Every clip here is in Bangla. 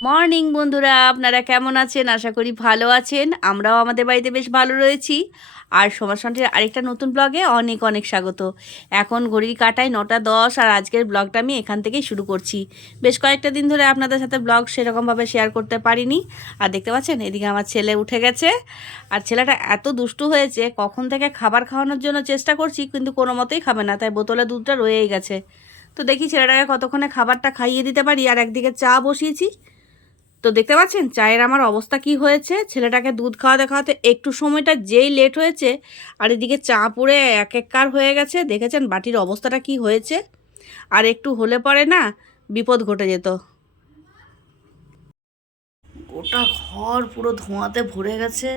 মর্নিং বন্ধুরা, আপনারা কেমন আছেন? আশা করি ভালো আছেন। আমরাও আমাদের বাড়িতে বেশ ভালো রয়েছি। আর সোমার আরেকটা নতুন ব্লগে অনেক অনেক স্বাগত। এখন ঘড়ির কাঁটায় 9টা 10, আর আজকের ব্লগটা আমি এখান থেকেই শুরু করছি। বেশ কয়েকটা দিন ধরে আপনাদের সাথে ব্লগ সেরকমভাবে শেয়ার করতে পারিনি। আর দেখতে পাচ্ছেন এদিকে আমার ছেলে উঠে গেছে। আর ছেলেটা এত দুষ্টু হয়েছে, কখন থেকে খাবার খাওয়ানোর জন্য চেষ্টা করছি, কিন্তু কোনো মতেই খাবে না, তাই বোতলে দুধটা রয়েই গেছে। তো দেখি ছেলেটাকে কতক্ষণে খাবারটা খাইয়ে দিতে পারি। আর একদিকে চা বসিয়েছি। তো দেখতে পাচ্ছেন চায়ের আমার অবস্থা কি হয়েছে। ছেলেটাকে দুধ খাওয়াতে খাওয়াতে একটু সময়টা যেই লেট হয়েছে, আর এদিকে চা পুড়ে এক এককার হয়ে গেছে। দেখেছেন বাটির অবস্থাটা কি হয়েছে। আর একটু হলে পরে না বিপদ ঘটে যেত। গোটা ঘর পুরো ধোঁয়াতে ভরে গেছে।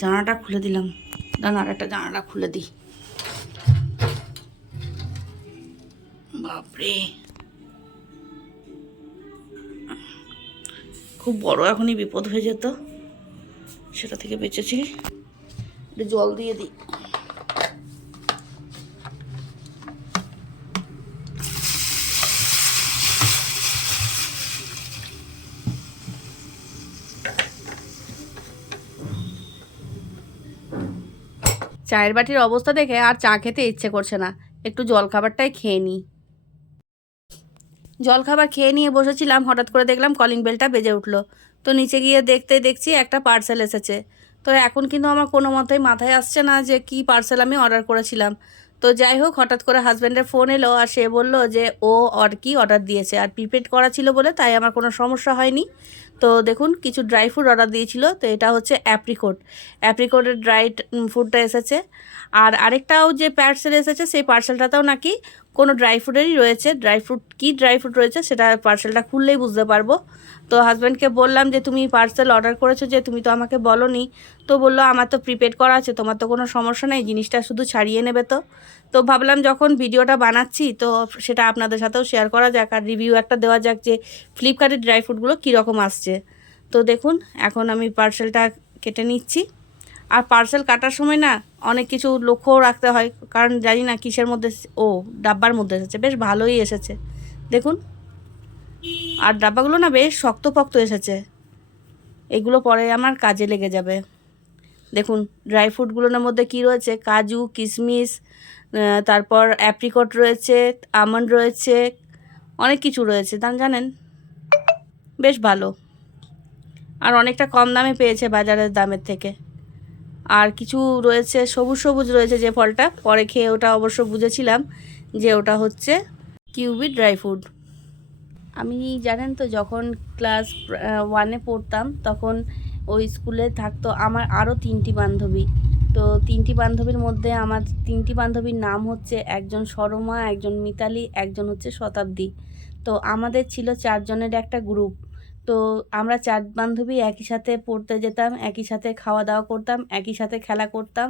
জানালাটা খুলে দিলাম। দাঁড়ান, আর একটা জানালা খুলে দিই। বাপরে, খুব বড় এখনই বিপদ হয়ে যেত, সেটা থেকে বেঁচেছি। একটু জল দিয়ে দিই। চায়ের বাটির অবস্থা দেখে আর চা খেতে ইচ্ছে করছে না, একটু জলখাবারটাই খেয়ে নিই। জলখাবার খেয়ে নিয়ে বসেছিলাম, হঠাৎ করে দেখলাম কলিং বেলটা বেজে উঠলো। তো নিচে গিয়ে দেখছি একটা পার্সেল এসেছে। তো এখন কিন্তু আমার কোনো মতেই মাথায় আসছে না যে কি পার্সেল আমি অর্ডার করেছিলাম। তো যাই হোক, হঠাৎ করে হাজব্যান্ডের ফোন এলো, আর সে বলল যে ও কি অর্ডার দিয়েছে, আর প্রিপেড করা ছিল বলে তাই আমার কোনো সমস্যা হয়নি। তো দেখুন, কিছু ড্রাই ফ্রুট অর্ডার দিয়েছিল, তো এটা হচ্ছে অ্যাপ্রিকোটের ড্রাইড ফুডটা এসেছে। আর আরেকটাও যে পার্সেল এসেছে, সেই পার্সেলটাতেও নাকি কোনো ড্রাই ফ্রুটেরই রয়েছে। ড্রাই ফ্রুট রয়েছে সেটা পার্সেলটা খুললেই বুঝতে পারবো। তো হাজব্যান্ডকে বললাম যে তুমি পার্সেল অর্ডার করেছো, যে তুমি তো আমাকে বলোনি। তো বললো আমার তো প্রিপেড করা আছে, তোমার তো কোনো সমস্যা নেই, জিনিসটা শুধু ছাড়িয়ে নেবে। তো ভাবলাম যখন ভিডিওটা বানাচ্ছি তো সেটা আপনাদের সাথেও শেয়ার করা যাক, আর রিভিউ একটা দেওয়া যাক যে ফ্লিপকার্টের ড্রাই ফ্রুটগুলো কীরকম আসছে। তো দেখুন, এখন আমি পার্সেলটা কেটে নিচ্ছি। আর পার্সেল কাটার সময় না অনেক কিছু লক্ষ্যও রাখতে হয়, কারণ জানি না কিসের মধ্যে। ও, ডাব্বার মধ্যে এসেছে, বেশ ভালোই এসেছে দেখুন। আর ডাব্বাগুলো না বেশ শক্তপোক্ত এসেছে, এগুলো পরে আমার কাজে লেগে যাবে। দেখুন ড্রাই ফ্রুটগুলোর মধ্যে কি রয়েছে, কাজু কিশমিশ, তারপর অ্যাপ্রিকট রয়েছে, আমন্ড রয়েছে, অনেক কিছু রয়েছে। জানেন, বেশ ভালো। আর অনেকটা কম দামে পেয়েছে বাজারের দামের থেকে। আর কিছু রয়েছে সবুজ সবুজ রয়েছে, যে ফলটা পরে খেয়ে ওটা অবশ্য বুঝেছিলাম যে ওটা হচ্ছে কিউবি ড্রাই ফ্রুট। আমি জানেন তো যখন ক্লাস 1-এ পড়তাম, তখন ওই স্কুলে থাকতো আমার আরও 3টি বান্ধবী। তো 3টি বান্ধবীর মধ্যে আমার 3টি বান্ধবীর নাম হচ্ছে, একজন সরমা, একজন মিতালি, একজন হচ্ছে শতাব্দী। তো আমাদের ছিল 4 জনের একটা গ্রুপ। তো আমরা 4 বান্ধবী একই সাথে পড়তে যেতাম, একই সাথে খাওয়া দাওয়া করতাম, একই সাথে খেলা করতাম।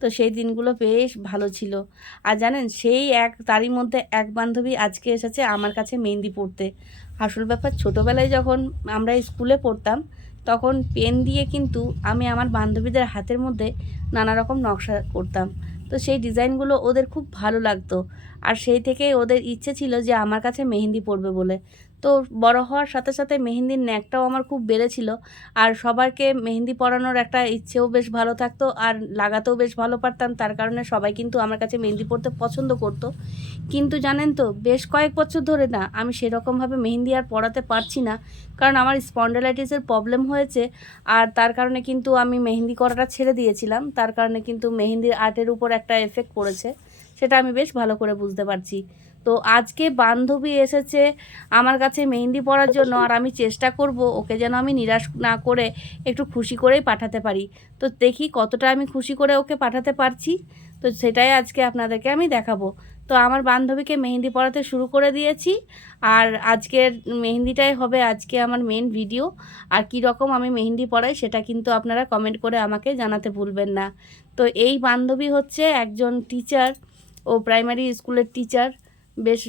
তো সেই দিনগুলো বেশ ভালো ছিল। আর জানেন, তারই মধ্যে এক বান্ধবী আজকে এসেছে আমার কাছে মেহেন্দি পড়তে। আসল ব্যাপার, ছোটোবেলায় যখন আমরা স্কুলে পড়তাম, তখন পেন দিয়ে কিন্তু আমি আমার বান্ধবীদের হাতের মধ্যে নানা রকম নকশা করতাম। তো সেই ডিজাইনগুলো ওদের খুব ভালো লাগতো। আর সেই থেকে ওদের ইচ্ছে ছিল যে আমার কাছে মেহেন্দি পড়বে বলে। তো বড় হওয়ার সাথে সাথে মেহেন্দির ন্যাকটাও আমার খুব বেড়েছিল। আর সবাইকে মেহেন্দি পরানোর একটা ইচ্ছেও বেশ ভালো থাকতো, আর লাগাতেও বেশ ভালো পারতাম। তার কারণে সবাই কিন্তু আমার কাছে মেহেন্দি পরতে পছন্দ করতো। কিন্তু জানেন তো, বেশ কয়েক বছর ধরে না আমি সেরকমভাবে মেহেন্দি আর পরাতে পারছি না, কারণ আমার স্পন্ডালাইটিসের প্রবলেম হয়েছে। আর তার কারণে কিন্তু আমি মেহেন্দি করাটা ছেড়ে দিয়েছিলাম। তার কারণে কিন্তু মেহেন্দির আর্টের উপর একটা এফেক্ট পড়েছে, সেটা আমি বেশ ভালো করে বুঝতে পারছি। তো আজকে বান্ধবী এসেছে আমার কাছে মেহেন্দি পরার জন্য, আর আমি চেষ্টা করব ওকে যেন আমি নিরাশ না করে একটু খুশি করেই পাঠাতে পারি। তো দেখি কতটা আমি খুশি করে ওকে পাঠাতে পারছি। তো সেটাই আজকে আপনাদেরকে আমি দেখাবো। তো আমার বান্ধবীকে মেহেন্দি পরাতে শুরু করে দিয়েছি। আর আজকের মেহেন্দিটাই হবে আজকে আমার মেন ভিডিও। আর কি রকম আমি মেহেন্দি পরাই সেটা কিন্তু আপনারা কমেন্ট করে আমাকে জানাতে ভুলবেন না। তো এই বান্ধবী হচ্ছে একজন টিচার, ও প্রাইমারি স্কুলের টিচার, বেশ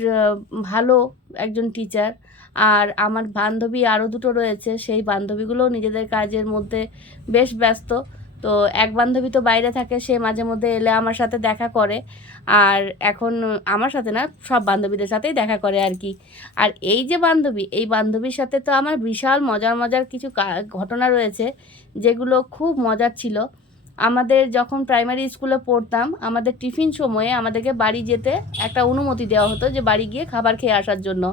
ভালো একজন টিচার। আর আমার বান্ধবী আরও দুটো রয়েছে, সেই বান্ধবীগুলোও নিজেদের কাজের মধ্যে বেশ ব্যস্ত। তো এক বান্ধবী তো বাইরে থাকে, সে মাঝে মধ্যে এলে আমার সাথে দেখা করে, আর এখন আমার সাথে না, সব বান্ধবীদের সাথেই দেখা করে আর কি। আর এই যে বান্ধবী, এই বান্ধবীর সাথে তো আমার বিশাল মজার মজার কিছু ঘটনা রয়েছে, যেগুলো খুব মজার ছিল। আমাদের যখন প্রাইমারি স্কুলে পড়তাম, আমাদের টিফিন সময়ে আমাদেরকে বাড়ি যেতে একটা অনুমতি দেওয়া হতো যে বাড়ি গিয়ে খাবার খেয়ে আসার জন্য।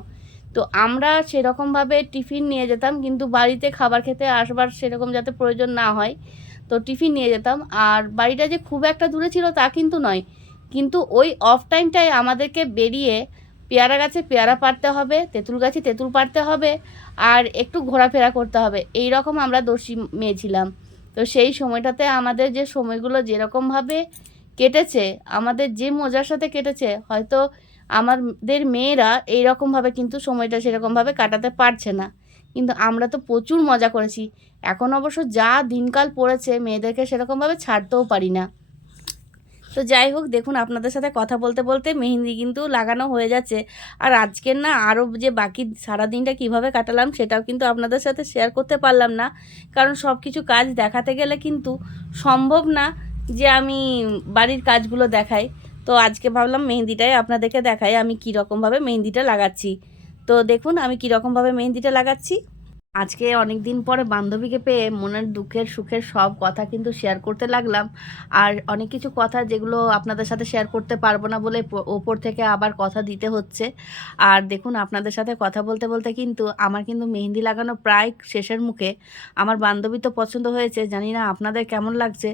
তো আমরা সেরকমভাবে টিফিন নিয়ে যেতাম, কিন্তু বাড়িতে খাবার খেতে আসবার সেরকম যাতে প্রয়োজন না হয়, তো টিফিন নিয়ে যেতাম। আর বাড়িটা যে খুব একটা দূরে ছিল তা কিন্তু নয়, কিন্তু ওই অফ টাইমটায় আমাদেরকে বেরিয়ে পেয়ারা গাছে পেয়ারা পাড়তে হবে, তেঁতুল গাছে তেঁতুল পাড়তে হবে, আর একটু ঘোরাফেরা করতে হবে। এই রকম আমরা দর্শী মেয়ে ছিলাম। তো সেই সময়টাতে আমাদের যে সময়গুলো যেরকমভাবে কেটেছে, আমাদের যে মজার সাথে কেটেছে, হয়তো আমাদের মেয়েরা এইরকমভাবে কিন্তু সময়টা সেরকমভাবে কাটাতে পারছে না, কিন্তু আমরা তো প্রচুর মজা করেছি। এখন অবশ্য যা দিনকাল পড়েছে, মেয়েদেরকে সেরকমভাবে ছাড়তেও পারি না। তো যাই হোক, দেখুন আপনাদের সাথে কথা বলতে বলতে মেহেন্দি কিন্তু লাগানো হয়ে যাচ্ছে। আর আজকের না আরও যে বাকি সারাদিনটা কিভাবে কাটালাম সেটাও কিন্তু আপনাদের সাথে শেয়ার করতে পারলাম না, কারণ সব কিছু কাজ দেখাতে গেলে কিন্তু সম্ভব না যে আমি বাড়ির কাজগুলো দেখাই। তো আজকে ভাবলাম মেহেন্দিটাই আপনাদেরকে দেখাই, আমি কীরকমভাবে মেহেন্দিটা লাগাচ্ছি। তো দেখুন আমি কীরকমভাবে মেহেন্দিটা লাগাচ্ছি। আজকে অনেক দিন পরে বান্ধবীকে পেয়ে মনের দুঃখের সুখের সব কথা কিন্তু শেয়ার করতে লাগলাম। আর অনেক কিছু কথা যেগুলো আপনাদের সাথে শেয়ার করতে পারবো না বলে ওপর থেকে আবার কথা দিতে হচ্ছে। আর দেখুন আপনাদের সাথে কথা বলতে বলতে কিন্তু আমার কিন্তু মেহেন্দি লাগানো প্রায় শেষের মুখে। আমার বান্ধবী তো পছন্দ হয়েছে, জানি না আপনাদের কেমন লাগছে।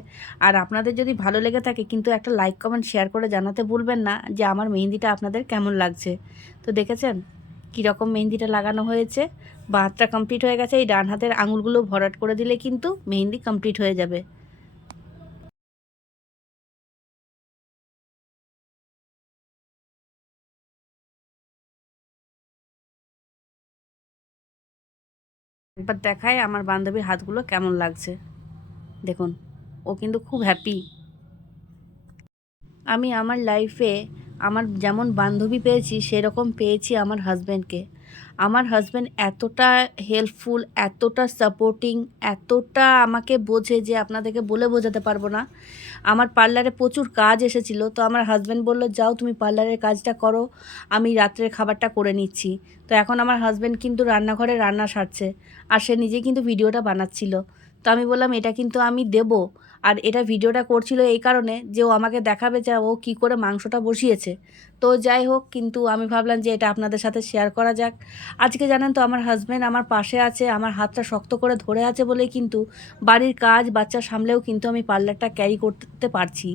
আর আপনাদের যদি ভালো লেগে থাকে কিন্তু একটা লাইক কমেন্ট শেয়ার করে জানাতে ভুলবেন না যে আমার মেহেন্দিটা আপনাদের কেমন লাগছে। তো দেখেছেন কীরকম মেহেন্দিটা লাগানো হয়েছে। বা হাতটা কমপ্লিট হয়ে গেছে, এই ডান হাতের আঙুলগুলো ভরাট করে দিলে কিন্তু মেহেন্দি কমপ্লিট হয়ে যাবে। একবার দেখায় আমার বান্ধবীর হাতগুলো কেমন লাগছে। দেখুন ও কিন্তু খুব হ্যাপি। আমি আমার লাইফে আমার যেমন বান্ধবী পেয়েছি সেরকম পেয়েছি আমার হাজব্যান্ডকে। আমার হাজব্যান্ড এতটা হেল্পফুল, এতটা সাপোর্টিং, এতটা আমাকে বোঝে যে আপনাদেরকে বলে বোঝাতে পারবো না। আমার পার্লারে প্রচুর কাজ এসেছিল, তো আমার হাজব্যান্ড বলল যাও তুমি পার্লারের কাজটা করো, আমি রাত্রের খাবারটা করে নিচ্ছি। তো এখন আমার হাজব্যান্ড কিন্তু রান্নাঘরে রান্না সারছে, আর সে নিজেই কিন্তু ভিডিওটা বানাচ্ছিল। তো আমি বললাম এটা কিন্তু আমি দেবো, আর এটা ভিডিওটা করছিল এই কারণে যে ও আমাকে দেখাবে যে ও কী করে মাংসটা বসিয়েছে। তো যাই হোক, কিন্তু আমি ভাবলাম যে এটা আপনাদের সাথে শেয়ার করা যাক। আজকে জানেন তো আমার হাজব্যান্ড আমার পাশে আছে, আমার হাতটা শক্ত করে ধরে আছে বলেই কিন্তু বাড়ির কাজ বাচ্চা সামলেও কিন্তু আমি পার্লারটা ক্যারি করতে পারছি।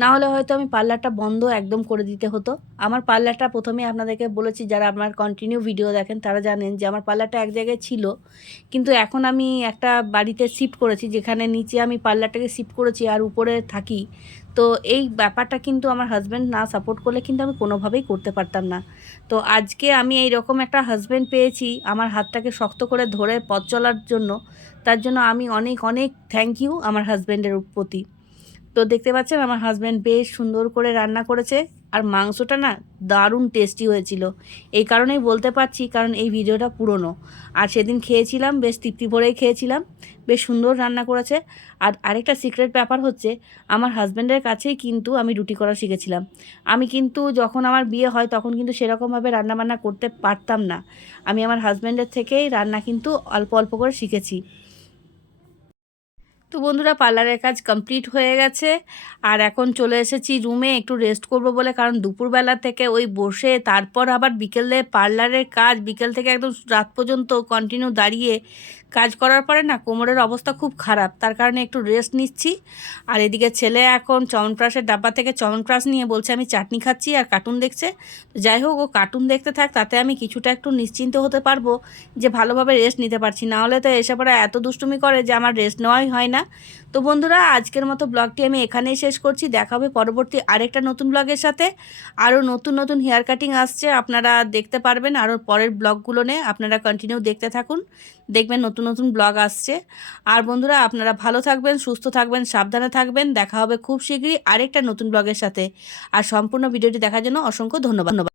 না হলে হয়তো আমি পার্লারটা বন্ধ একদম করে দিতে হতো। আমার পার্লারটা প্রথমে আপনাদেরকে বলেছি, যারা আমার কন্টিনিউ ভিডিও দেখেন তারা জানেন যে আমার পার্লারটা এক জায়গায় ছিল, কিন্তু এখন আমি একটা বাড়িতে শিফট করেছি, যেখানে নিচে আমি পার্লারটাকে শিফট করেছি আর উপরে থাকি। তো এই ব্যাপারটা কিন্তু আমার হাজব্যান্ড না সাপোর্ট করলে কিন্তু আমি কোনোভাবেই করতে পারতাম না। তো আজকে আমি এই রকম একটা হাজব্যান্ড পেয়েছি আমার হাতটাকে শক্ত করে ধরে পথ চলার জন্য। তার জন্য আমি অনেক অনেক থ্যাংক ইউ আমার হাজব্যান্ডের প্রতি। তো দেখতে পাচ্ছেন আমার হাজব্যান্ড বেশ সুন্দর করে রান্না করেছে, আর মাংসটা না দারুণ টেস্টি হয়েছিল। এই কারণেই বলতে পারছি, কারণ এই ভিডিওটা পুরনো, আর সেদিন খেয়েছিলাম বেশ তৃপ্তি ভরেই খেয়েছিলাম। বেশ সুন্দর রান্না করেছে। আর আরেকটা সিক্রেট ব্যাপার হচ্ছে, আমার হাজব্যান্ডের কাছেই কিন্তু আমি রুটি করা শিখেছিলাম। আমি কিন্তু যখন আমার বিয়ে হয় তখন কিন্তু সেরকমভাবে রান্নাবান্না করতে পারতাম না। আমি আমার হাজব্যান্ডের থেকেই রান্না কিন্তু অল্প অল্প করে শিখেছি। তো বন্ধুরা পার্লারের কাজ কমপ্লিট হয়ে গেছে, আর এখন চলে এসেছি রুমে একটু রেস্ট করব বলে, কারণ দুপুরবেলা থেকে ওই বসে তারপর আবার বিকেলে পার্লারের কাজ, বিকেল থেকে একদম রাত পর্যন্ত কন্টিনিউ দাঁড়িয়ে কাজ করার পরে না কোমরের অবস্থা খুব খারাপ, তার কারণে একটু রেস্ট নিচ্ছি। আর এদিকে ছেলে এখন চ্যবনপ্রাশের ডাব্বা থেকে চ্যবনপ্রাশ নিয়ে বলছে আমি চাটনি খাচ্ছি আর কার্টুন দেখছে। যাই হোক, ও কার্টুন দেখতে থাক, তাতে আমি কিছুটা একটু নিশ্চিন্ত হতে পারবো যে ভালোভাবে রেস্ট নিতে পারছি। না হলে তো এসে পরে এত দুষ্টুমি করে যে আমার রেস্ট নেওয়াই হয় না। তো বন্ধুরা আজকের মতো ব্লগটি আমি এখানেই শেষ করছি। দেখা হবে পরবর্তী আরেকটা নতুন ব্লগের সাথে। আরও নতুন নতুন হেয়ার কাটিং আসছে, আপনারা দেখতে পারবেন। আরও পরের ব্লগগুলো নিয়ে আপনারা কন্টিনিউ দেখতে থাকুন, দেখবেন নতুন নতুন ব্লগ আসছে। আর বন্ধুরা আপনারা ভালো থাকবেন, সুস্থ থাকবেন, সাবধানে থাকবেন। দেখা হবে খুব শীঘ্রই আরেকটা নতুন ব্লগের সাথে। আর সম্পূর্ণ ভিডিওটি দেখার জন্য অসংখ্য ধন্যবাদ।